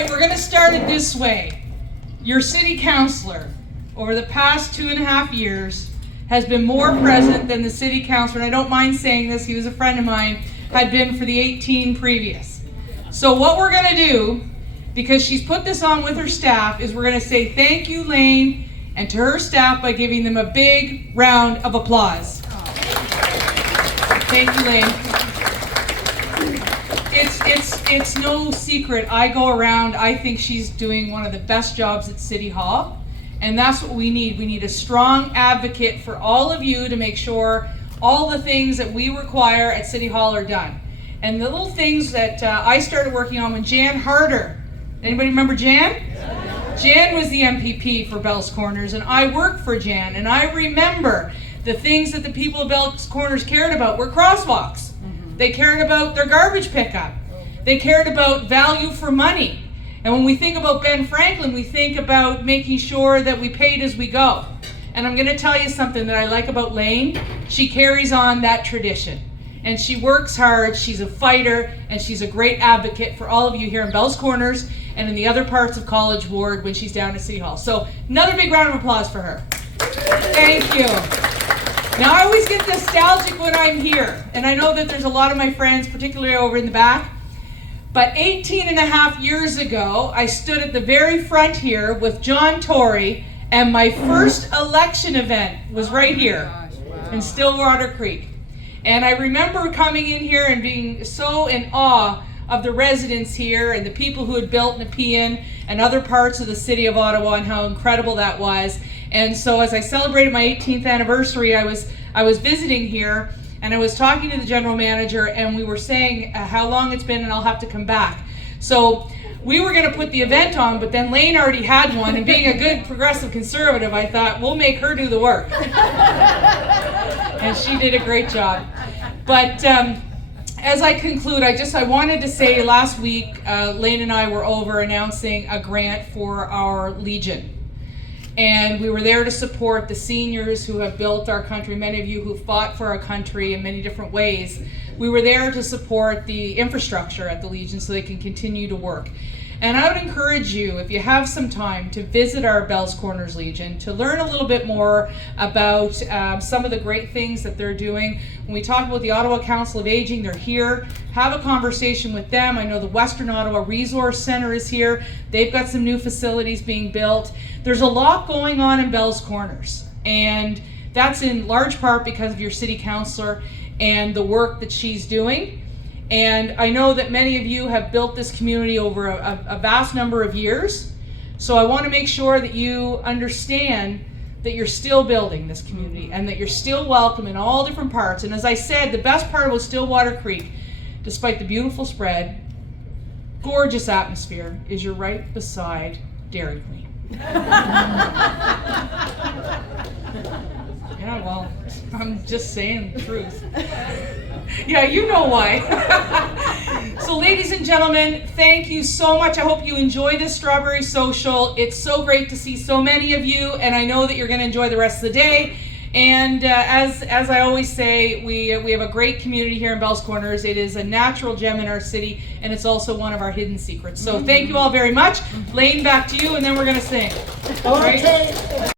right, we're going to start it this way. Your city councillor, over the past 2.5 years, has been more present than the city councillor, and I don't mind saying this, he was a friend of mine, had been for the 18 previous. So what we're going to do, because she's put this on with her staff, is we're going to say thank you, Laine, and to her staff by giving them a big round of applause. Thank you, Laine. It's no secret. I go around, I think she's doing one of the best jobs at City Hall, and that's what we need. We need a strong advocate for all of you to make sure all the things that we require at City Hall are done. And the little things that I started working on when Jan Harder, anybody remember Jan? Jan was the MPP for Bell's Corners, and I worked for Jan, and I remember the things that the people of Bell's Corners cared about were crosswalks. They cared about their garbage pickup. They cared about value for money. And when we think about Ben Franklin, we think about making sure that we paid as we go. And I'm going to tell you something that I like about Laine. She carries on that tradition. And she works hard, she's a fighter, and she's a great advocate for all of you here in Bell's Corners and in the other parts of College Ward when she's down at City Hall. So another big round of applause for her. Thank you. Now I always get nostalgic when I'm here, and I know that there's a lot of my friends, particularly over in the back, but 18.5 years ago, I stood at the very front here with John Tory, and my first election event was right here in Stillwater Creek. And I remember coming in here and being so in awe of the residents here and the people who had built Nepean and other parts of the city of Ottawa and how incredible that was. And so as I celebrated my 18th anniversary, I was visiting here, and I was talking to the general manager, and we were saying how long it's been and I'll have to come back. So we were going to put the event on, but then Laine already had one, and being a good progressive conservative, I thought, we'll make her do the work. And she did a great job. But as I conclude, I wanted to say last week, Laine and I were over announcing a grant for our Legion. And we were there to support the seniors who have built our country, many of you who fought for our country in many different ways. We were there to support the infrastructure at the Legion so they can continue to work. And I would encourage you, if you have some time, to visit our Bell's Corners Legion, to learn a little bit more about some of the great things that they're doing. When we talk about the Ottawa Council of Aging, they're here. Have a conversation with them. I know the Western Ottawa Resource Centre is here. They've got some new facilities being built. There's a lot going on in Bell's Corners, and that's in large part because of your city councillor and the work that she's doing. And I know that many of you have built this community over a vast number of years. So I want to make sure that you understand that you're still building this community and that you're still welcome in all different parts. And as I said, the best part about Stillwater Creek, despite the beautiful spread, gorgeous atmosphere, is you're right beside Dairy Queen. Yeah, well, I'm just saying the truth. Yeah, you know why. So ladies and gentlemen, thank you so much. I hope you enjoy this Strawberry Social. It's so great to see so many of you, and I know that you're going to enjoy the rest of the day. And as I always say, we have a great community here in Bell's Corners. It is a natural gem in our city, and it's also one of our hidden secrets. So thank you all very much. Laine, back to you, and then we're going to sing. Okay.